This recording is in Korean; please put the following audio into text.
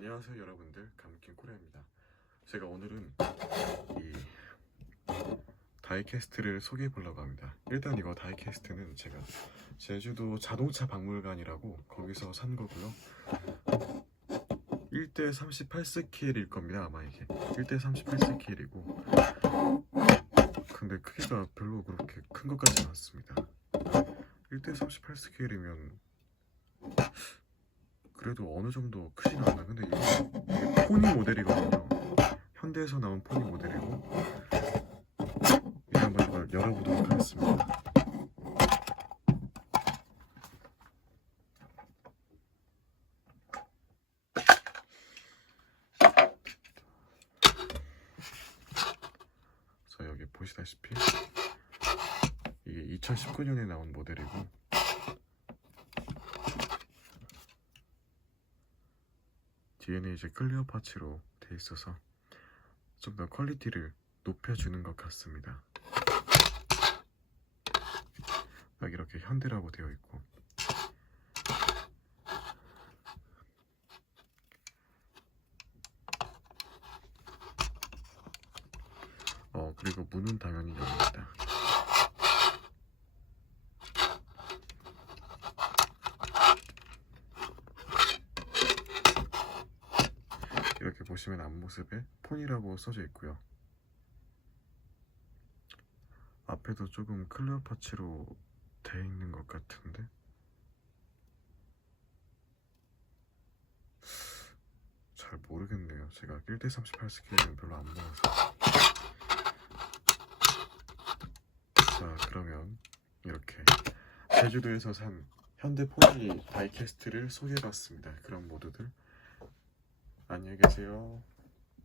안녕하세요 여러분들. 감킨 코레입니다. 제가 오늘은 이 다이캐스트를 소개해 보려고 합니다. 일단 이거 다이캐스트는 제가 제주도 자동차 박물관이라고 거기서 산 거고요. 1대 38스케일일 겁니다 아마 이게. 1대 38스케일이고. 근데 크기가 별로 그렇게 큰 것 같지 않습니다. 1대 38스케일이면 그래도 어느 정도 크진 않나 근데 이게 포니 모델이거든요. 현대에서 나온 포니 모델이고. 이제 한번 이걸 열어보도록 하겠습니다. 그래서 여기 보시다시피 이게 2019년에 나온 모델이고 뒤에는 이제 클리어 파츠로 돼 있어서 좀 더 퀄리티를 높여주는 것 같습니다. 막 이렇게 현대라고 되어 있고 어 그리고 문은 당연히 열립니다. 이렇게 보시면 앞모습에 폰이라고 써져 있고요. 앞에도 조금 클리어 파츠로 돼 있는 것 같은데 잘 모르겠네요. 제가 1대 38 스케일은 별로 안 보아서 자 그러면 이렇게 제주도에서 산 현대 포니 다이캐스트를 소개해봤습니다. 그런 모드들 안녕히 계세요.